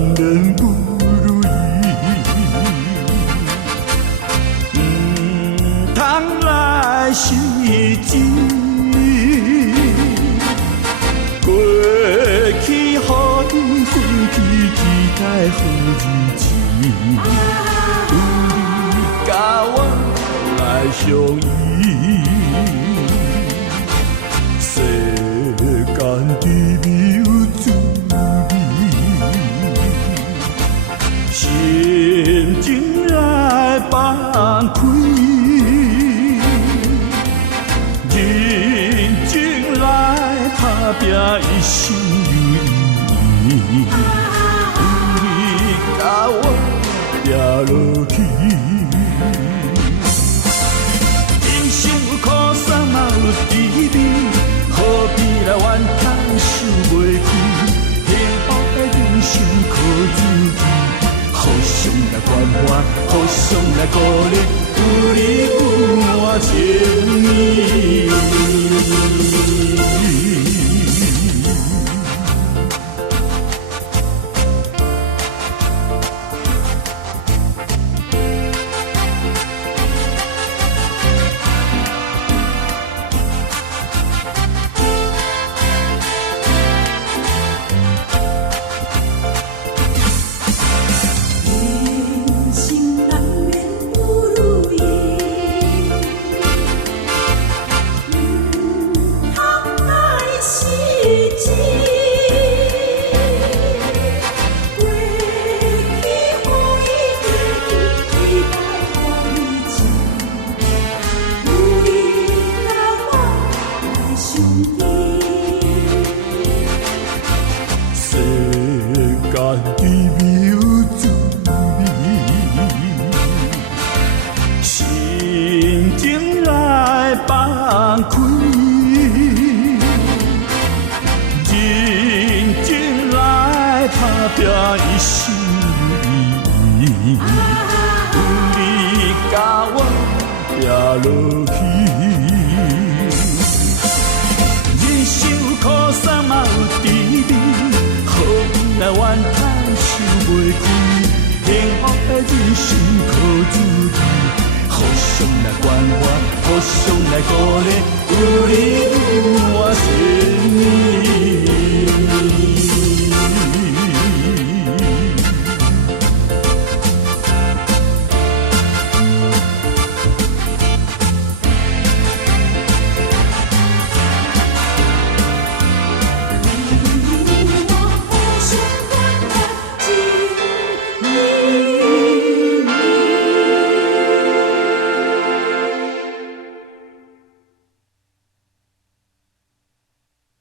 免不如意。通来是钱，过去予伊过去期待好日子，有你甲我来相依。世间甜蜜有滋味，心情来放开，认真来打拼，一生有意义。有你甲我拼落去，人生有苦酸嘛有滋味。何必来怨叹想袂开？幸福的人生靠自己，互相来关怀，互相来鼓励，有你有我情义。互相来鼓励，有你